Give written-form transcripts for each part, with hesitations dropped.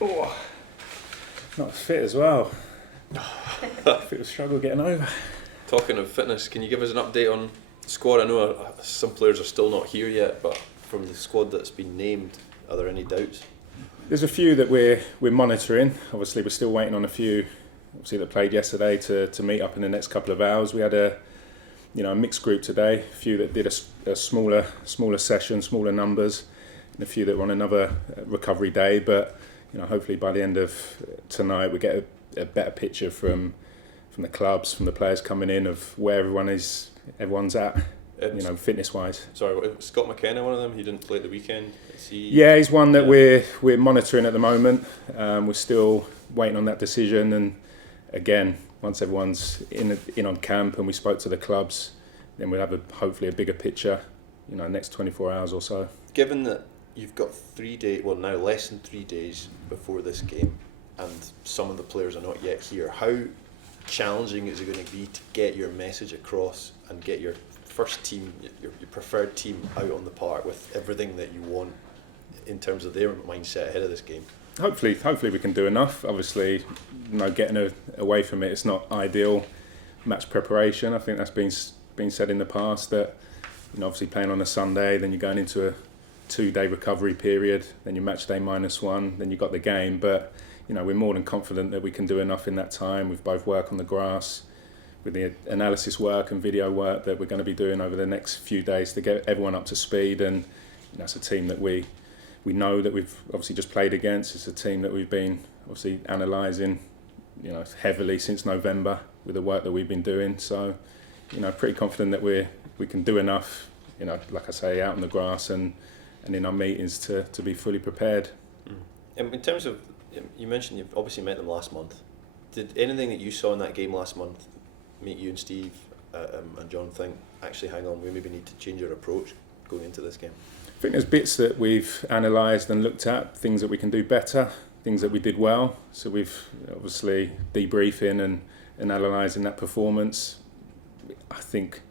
Oh, not fit as well. I think we'll struggle getting over. Talking of fitness, can you give us an update on the squad? I know some players are still not here yet, but from the squad that's been named, are there any doubts? There's a few that we're monitoring. Obviously, we're still waiting on a few. Obviously, that played yesterday to meet up in the next couple of hours. We had a mixed group today. A few that did a smaller session, smaller numbers, and a few that were on another recovery day. But hopefully by the end of tonight, we get a better picture from the clubs, from the players coming in, of where everyone's at. Fitness wise. Sorry, Scott McKenna, one of them. He didn't play at the weekend. Yeah, he's one that we're monitoring at the moment. We're still waiting on that decision, and again, once everyone's in on camp and we spoke to the clubs, then we'll have hopefully a bigger picture. Next 24 hours or so. Given that you've got 3 days, well now less than 3 days before this game, and some of the players are not yet here, how challenging is it going to be to get your message across and get your first team, your preferred team out on the park with everything that you want in terms of their mindset ahead of this game? Hopefully we can do enough. Obviously, getting away from it, it's not ideal match preparation. I think that's been said in the past that obviously playing on a Sunday, then you're going into a 2-day recovery period, then your match day -1, then you've got the game. But we're more than confident that we can do enough in that time with both work on the grass, with the analysis work and video work that we're going to be doing over the next few days to get everyone up to speed. And that's a team that we know that we've obviously just played against. It's a team that we've been obviously analysing heavily since November with the work that we've been doing. So pretty confident that we can do enough, like I say, out on the grass and in our meetings to be fully prepared. And in terms of, you mentioned you've obviously met them last month. Did anything that you saw in that game last month make you and Steve and John think, actually, hang on, we maybe need to change our approach going into this game? I think there's bits that we've analysed and looked at, things that we can do better, things that we did well. So we've obviously debriefing and analysing that performance. I think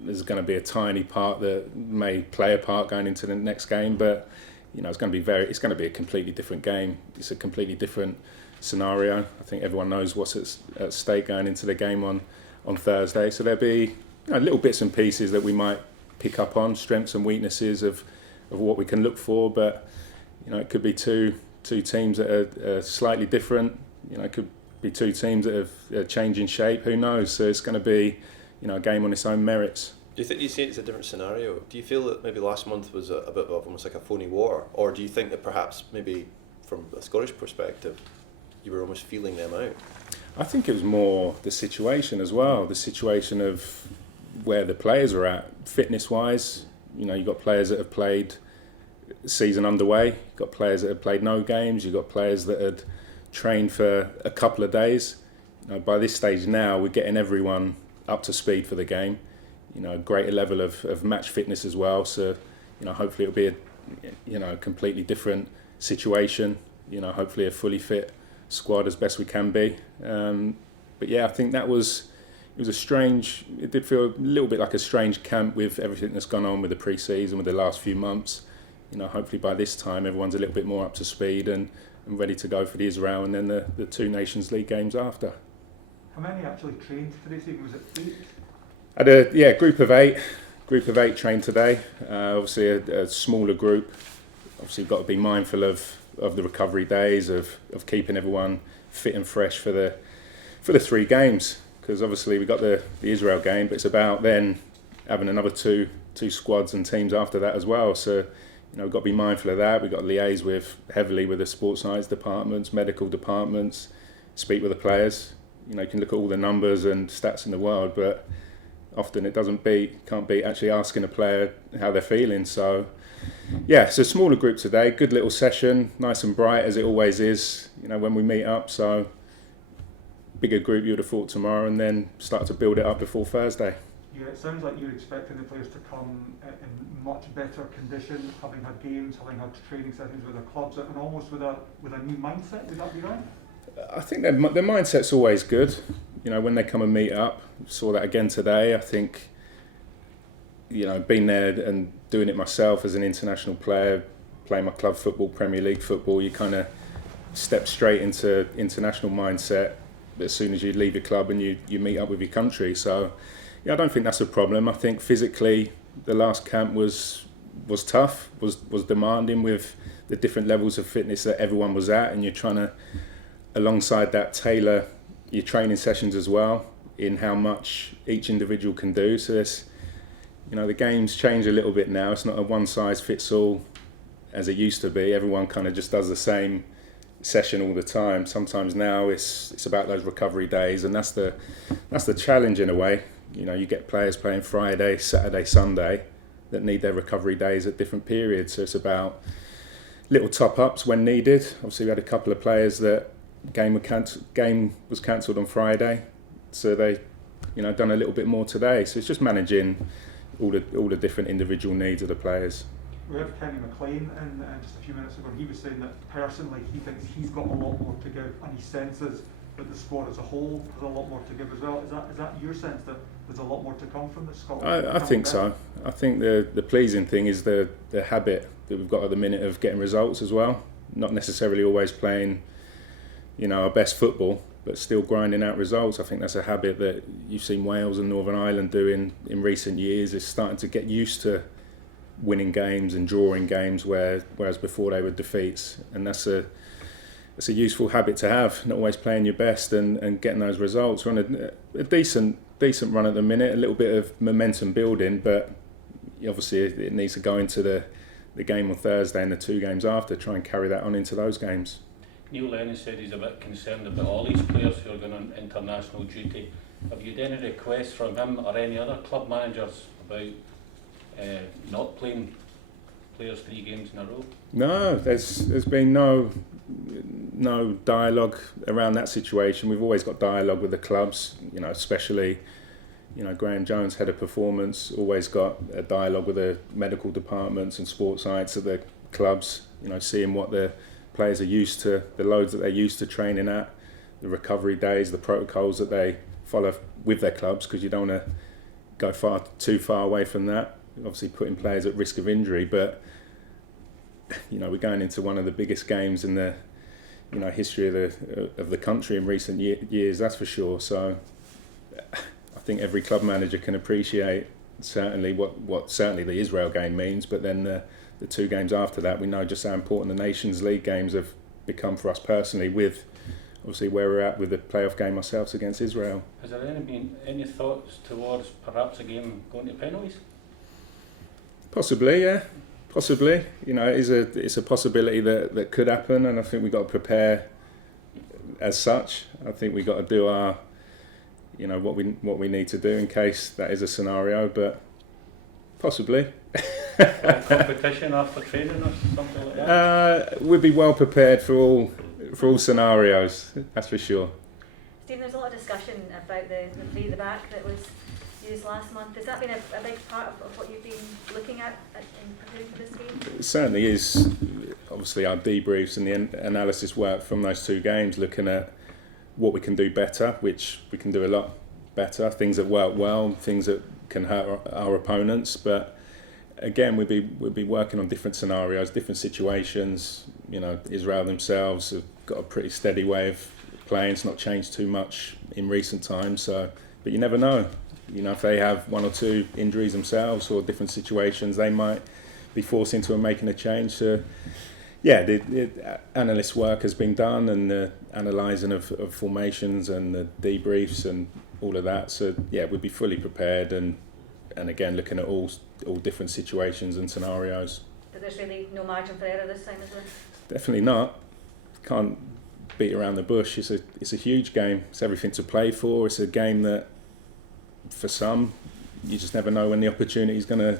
there's going to be a tiny part that may play a part going into the next game, but it's going to be a completely different game. It's a completely different scenario. I think everyone knows what's at stake going into the game on Thursday. So there'll be little bits and pieces that we might pick up on, strengths and weaknesses of what we can look for. But it could be two teams that are slightly different. It could be two teams that are changing shape. Who knows? So it's going to be a game on its own merits. Do you think you see it's a different scenario? Do you feel that maybe last month was a bit of almost like a phony war, or do you think that perhaps maybe from a Scottish perspective you were almost feeling them out? I think it was more the situation as well, the situation of where the players are at, fitness-wise. You've got players that have played season underway, you've got players that have played no games, you've got players that had trained for a couple of days. By this stage now, we're getting everyone up to speed for the game. A greater level of match fitness as well. So, hopefully it'll be a completely different situation. Hopefully a fully fit squad as best we can be. But yeah, I think it was it did feel a little bit like a strange camp with everything that's gone on with the pre-season, with the last few months. Hopefully by this time everyone's a little bit more up to speed and ready to go for the Israel and then the 2 Nations League games after. How many actually trained today? Was it 8? I had a group of 8 trained today. Obviously a smaller group. Obviously you've got to be mindful of the recovery days, of keeping everyone fit and fresh for the 3 games, because obviously we've got the Israel game, but it's about then having another two squads and teams after that as well. So we've got to be mindful of that. We've got to liaise heavily with the sports science departments, medical departments, speak with the players. You can look at all the numbers and stats in the world, but often it can't beat actually asking a player how they're feeling. So yeah, it's a smaller group today, good little session, nice and bright as it always is, when we meet up. So bigger group you would have thought tomorrow, and then start to build it up before Thursday. Yeah, it sounds like you're expecting the players to come in much better condition, having had games, having had training sessions with their clubs, and almost with a new mindset. Would that be right? I think their mindset's always good. When they come and meet up, saw that again today. I think, been there and doing it myself as an international player, play my club football, Premier League football, you kind of step straight into international mindset as soon as you leave your club and you meet up with your country. So yeah, I don't think that's a problem. I think physically the last camp was tough, was demanding with the different levels of fitness that everyone was at, and you're trying to, alongside that, tailor your training sessions as well in how much each individual can do. So there's, the games change a little bit now. It's not a one size fits all as it used to be. Everyone kind of just does the same session all the time. Sometimes now it's about those recovery days, and that's the challenge in a way. You get players playing Friday, Saturday, Sunday that need their recovery days at different periods. So it's about little top ups when needed. Obviously, we had a couple of players that game was cancelled on Friday, so they done a little bit more today. So it's just managing all the different individual needs of the players. We had Kenny McLean in just a few minutes ago, and he was saying that personally he thinks he's got a lot more to give, and he senses that the squad as a whole has a lot more to give as well. Is that your sense, that there's a lot more to come from the Scotland? I think so. I think the pleasing thing is the habit that we've got at the minute of getting results as well. Not necessarily always playing, our best football, but still grinding out results. I think that's a habit that you've seen Wales and Northern Ireland doing in recent years. Is starting to get used to winning games and drawing games, whereas before they were defeats, and that's a useful habit to have. Not always playing your best and getting those results. We're on a decent run at the minute, a little bit of momentum building, but obviously it needs to go into the game on Thursday and the two games after, try and carry that on into those games. Neil Lennon said he's a bit concerned about all these players who are going on international duty. Have you had any requests from him or any other club managers about not playing players 3 games in a row? No, there's been no dialogue around that situation. We've always got dialogue with the clubs, especially Graham Jones, head of performance, always got a dialogue with the medical departments and sports sites of the clubs, seeing what the players are used to, the loads that they're used to training at, the recovery days, the protocols that they follow with their clubs, because you don't want to go too far away from that, obviously putting players at risk of injury. But we're going into one of the biggest games in the history of the country in recent years, that's for sure. So I think every club manager can appreciate certainly what certainly the Israel game means, but then the 2 games after that, we know just how important the Nations League games have become for us personally, with obviously where we're at with the playoff game ourselves against Israel. Has there been any thoughts towards perhaps a game going to penalties? Possibly, yeah. Possibly. It's a possibility that could happen, and I think we've got to prepare as such. I think we've got to do our what we need to do in case that is a scenario, but possibly. Competition after training or something like that? We'd be well prepared for all scenarios, that's for sure. Stephen, there's a lot of discussion about the 3 at the back that was used last month. Has that been a big part of what you've been looking at in preparing for this game? It certainly is. Obviously our debriefs and the analysis work from those 2 games, looking at what we can do better, which we can do a lot better, things that work well, things that can hurt our opponents. But again, we'll be working on different scenarios, different situations. Israel themselves have got a pretty steady way of playing. It's not changed too much in recent times. So, but you never know. If they have 1 or 2 injuries themselves or different situations, they might be forced into making a change. So, yeah, the analyst work has been done, and the analysing of formations and the debriefs and all of that. So, yeah, we'd be fully prepared and again looking at all different situations and scenarios. But there's really no margin for error this time, is there? Definitely not. Can't beat around the bush. It's a huge game. It's everything to play for. It's a game that, for some, you just never know when the opportunity is going to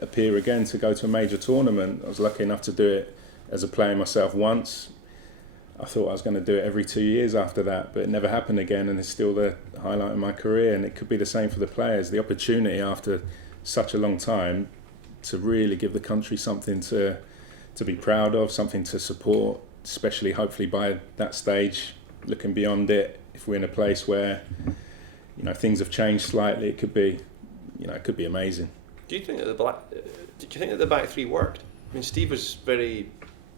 appear again to go to a major tournament. I was lucky enough to do it as a player myself once. I thought I was going to do it every 2 years after that, but it never happened again, and it's still the highlight of my career. And it could be the same for the players. The opportunity after such a long time to really give the country something to be proud of, something to support, especially hopefully by that stage, looking beyond it. If we're in a place where things have changed slightly, it could be amazing. Do you think that the back 3 worked? mean, Steve was very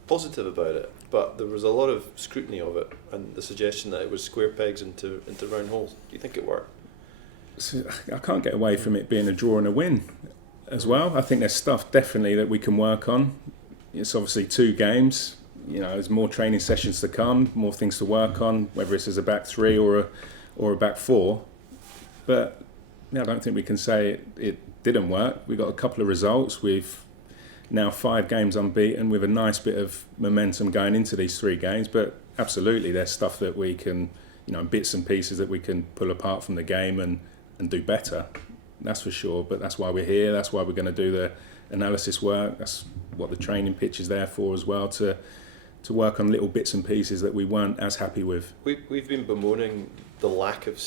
positive about it, but there was a lot of scrutiny of it and the suggestion that it was square pegs into round holes. Do you think it worked? So I can't get away from it being a draw and a win as well. I think there's stuff definitely that we can work on. It's obviously 2 games. You know, there's more training sessions to come, more things to work on, whether it's as a back 3 or a back 4. But I don't think we can say it didn't work. We got a couple of results. We've now 5 games unbeaten with a nice bit of momentum going into these 3 games. But absolutely, there's stuff that we can, bits and pieces that we can pull apart from the game and do better. That's for sure. But that's why we're here. That's why we're going to do the analysis work. That's what the training pitch is there for as well, to work on little bits and pieces that we weren't as happy with. We've been bemoaning the lack of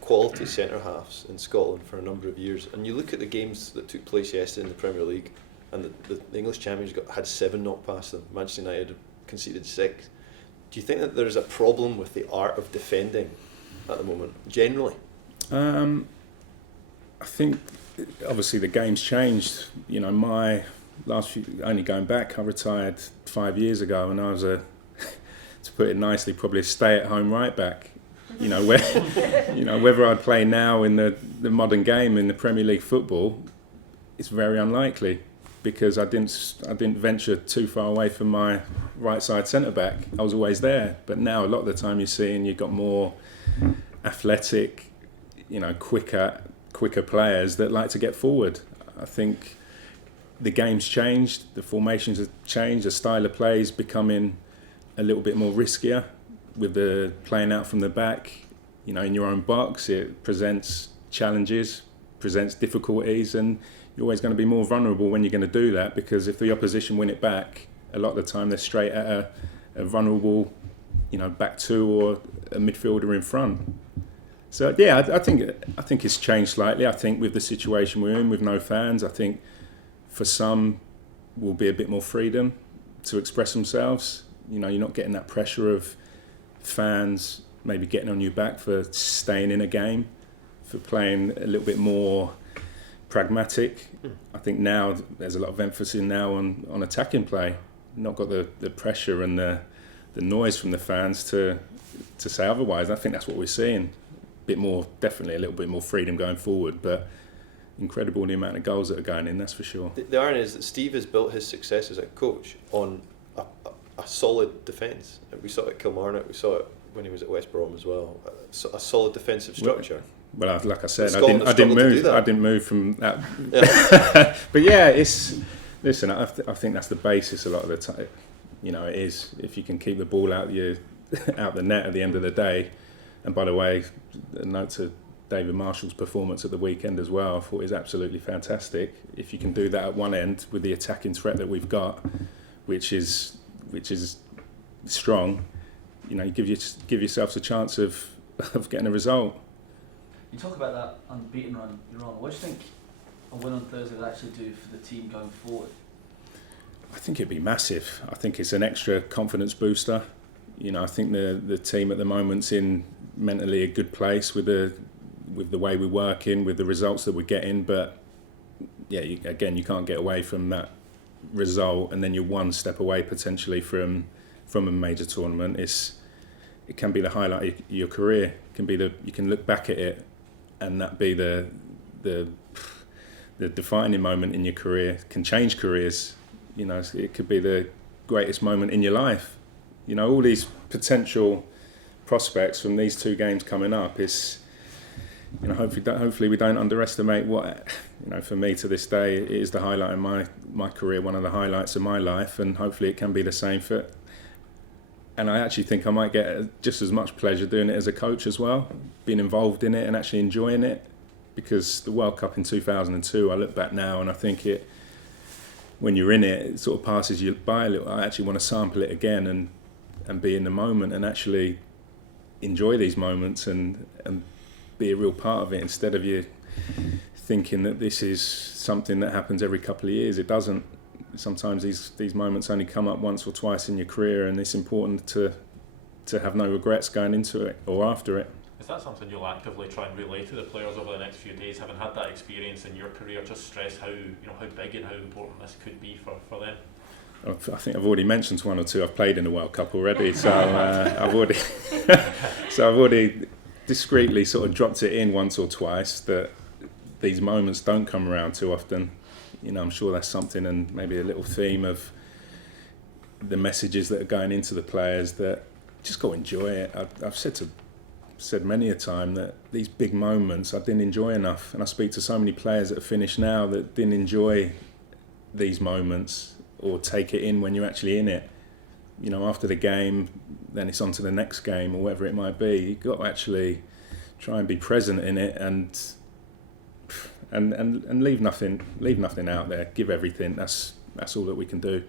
quality centre halves in Scotland for a number of years, and you look at the games that took place yesterday in the Premier League, and the English champions had 7 knocked past them. Manchester United conceded 6. Do you think that there's a problem with the art of defending at the moment, generally? I think obviously the game's changed. My last few, only going back, I retired 5 years ago, and I was to put it nicely, probably a stay-at-home right back. Whether I'd play now in the modern game in the Premier League football, it's very unlikely, because I didn't venture too far away from my right side centre back. I was always there. But now a lot of the time you're seeing you've got more athletic, quicker players that like to get forward. I think the game's changed, the formations have changed, the style of play is becoming a little bit more riskier with the playing out from the back. In your own box, it presents challenges, presents difficulties, and you're always going to be more vulnerable when you're going to do that, because if the opposition win it back, a lot of the time they're straight at a vulnerable, back 2 or a midfielder in front. So yeah, I think it's changed slightly. I think with the situation we're in with no fans, I think for some will be a bit more freedom to express themselves. You're not getting that pressure of fans maybe getting on your back for staying in a game, for playing a little bit more pragmatic. I think now there's a lot of emphasis now on attacking play. Not got the pressure and the noise from the fans to say otherwise. I think that's what we're seeing. Definitely a little bit more freedom going forward, but incredible the amount of goals that are going in, that's for sure. The irony is that Steve has built his success as a coach on a solid defence. We saw it at Kilmarnock, we saw it when he was at West Brom as well. A solid defensive structure. Well, like I said, I didn't move from that. Yeah. But yeah, listen. I think that's the basis a lot of the time. It is, if you can keep the ball out the net at the end of the day. And by the way, a note to David Marshall's performance at the weekend as well. I thought it was absolutely fantastic. If you can do that at one end with the attacking threat that we've got, which is strong, you give yourselves a chance of getting a result. You talk about that unbeaten run you're on. What do you think a win on Thursday would actually do for the team going forward? I think it'd be massive. I think it's an extra confidence booster. I think the team at the moment's in mentally a good place with the way we're working, with the results that we're getting. But yeah, you can't get away from that result, and then you're one step away potentially from a major tournament. It can be the highlight of your career. It can be you can look back at it, and that be the defining moment in your career. It can change careers. It could be the greatest moment in your life. All these potential prospects from these 2 games coming up is, hopefully we don't underestimate what, for me to this day, it is the highlight of my career, one of the highlights of my life, and hopefully it can be the same for. And I actually think I might get just as much pleasure doing it as a coach as well, being involved in it and actually enjoying it, because the World Cup in 2002, I look back now and I think when you're in it, it sort of passes you by a little. I actually want to sample it again and be in the moment and actually enjoy these moments and be a real part of it, instead of you thinking that this is something that happens every couple of years. It doesn't. Sometimes these moments only come up once or twice in your career, and it's important to have no regrets going into it or after it. It's that something you'll actively try and relay to the players over the next few days, having had that experience in your career? Just stress how how big and how important this could be for them. I think I've already mentioned one or two. I've played in the World Cup already, so I've already discreetly sort of dropped it in once or twice that these moments don't come around too often. I'm sure that's something, and maybe a little theme of the messages that are going into the players, that just got to enjoy it. I've said many a time that these big moments I didn't enjoy enough, and I speak to so many players that are finished now that didn't enjoy these moments or take it in when you're actually in it. After the game, then it's on to the next game or whatever it might be. You've got to actually try and be present in it and leave nothing out there. Give everything. That's all that we can do.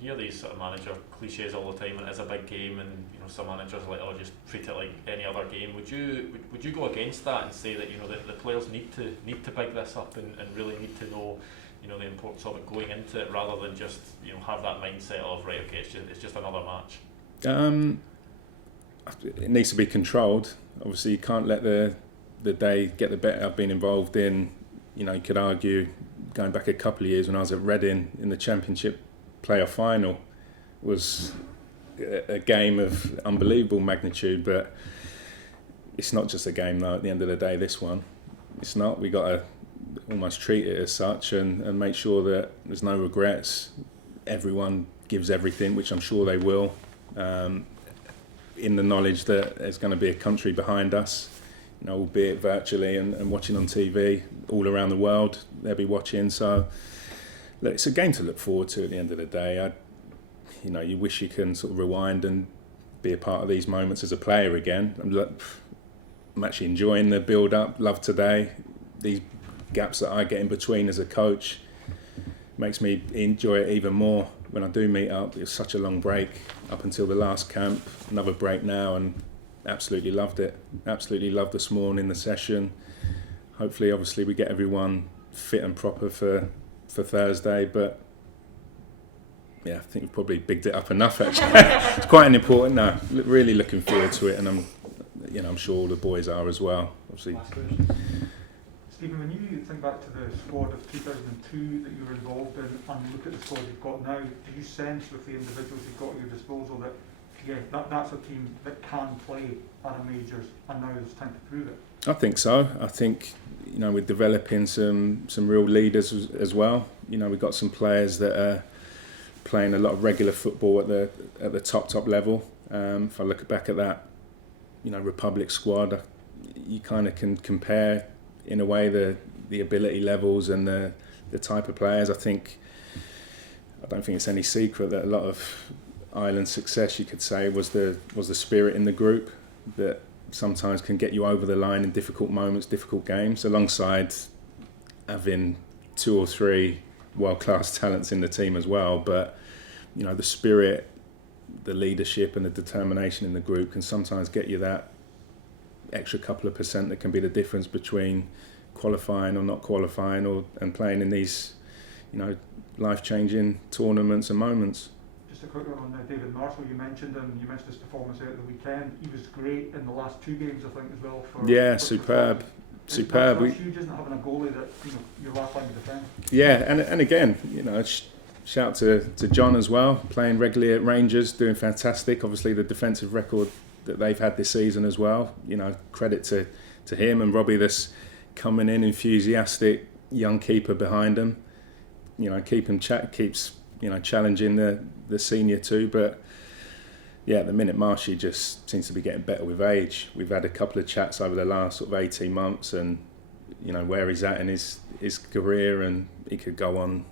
You hear these sort of manager cliches all the time, and it's a big game, and some managers are like, oh, just treat it like any other game. Would you go against that and say that the players need to big this up and really need to know the importance of it going into it, rather than just have that mindset of, right, okay, it's just another match? It needs to be controlled. Obviously, you can't let the day get the better. I've been involved in, you could argue, going back a couple of years when I was at Reading in the Championship playoff final, was a game of unbelievable magnitude. But it's not just a game, though. At the end of the day, this one, it's not. We got to almost treat it as such and make sure that there's no regrets. Everyone gives everything, which I'm sure they will, in the knowledge that there's going to be a country behind us, albeit virtually and watching on TV all around the world. They'll be watching. So look, it's a game to look forward to at the end of the day. You wish you can sort of rewind and be a part of these moments as a player again. I'm actually enjoying the build-up. Love today. These gaps that I get in between as a coach makes me enjoy it even more when I do meet up. It was such a long break up until the last camp. Another break now, and absolutely loved it. Absolutely loved this morning, the session. Hopefully, obviously, we get everyone fit and proper for Thursday. But yeah, I think we've probably bigged it up enough. Actually, it's quite an important. No, really looking forward to it, and I'm sure all the boys are as well. Obviously. Steven, when you think back to the squad of 2002 that you were involved in and look at the squad you've got now, do you sense with the individuals you've got at your disposal that that's a team that can play at a majors, and now it's time to prove it? I think so. I think we're developing some real leaders as well. We've got some players that are playing a lot of regular football at the top level. If I look back at that, Republic squad, you kind of can compare in a way the ability levels and the type of players. I don't think it's any secret that a lot of Ireland's success, you could say, was the spirit in the group that sometimes can get you over the line in difficult moments, difficult games, alongside having 2 or 3 world-class talents in the team as well. But the spirit, the leadership and the determination in the group can sometimes get you that extra couple of % that can be the difference between qualifying or not qualifying and playing in these life-changing tournaments and moments. Just a quick one on David Marshall. You mentioned his performance out at the weekend. He was great in the last 2 games, I think, as well. Superb. That's huge, isn't it, having a goalie that your last line of defence? Yeah, and again, shout to John as well, playing regularly at Rangers, doing fantastic. Obviously, the defensive record that they've had this season as well. Credit to him and Robbie, this coming in enthusiastic young keeper behind him. Keeps challenging the senior too. But yeah, at the minute, Marshy just seems to be getting better with age. We've had a couple of chats over the last sort of 18 months, and where he's at in his career, and he could go on.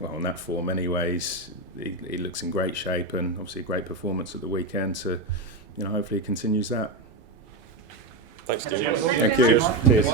Well, on that form, anyways, he looks in great shape, and obviously a great performance at the weekend. So, hopefully he continues that. Thanks, Steve. Thank you. Cheers.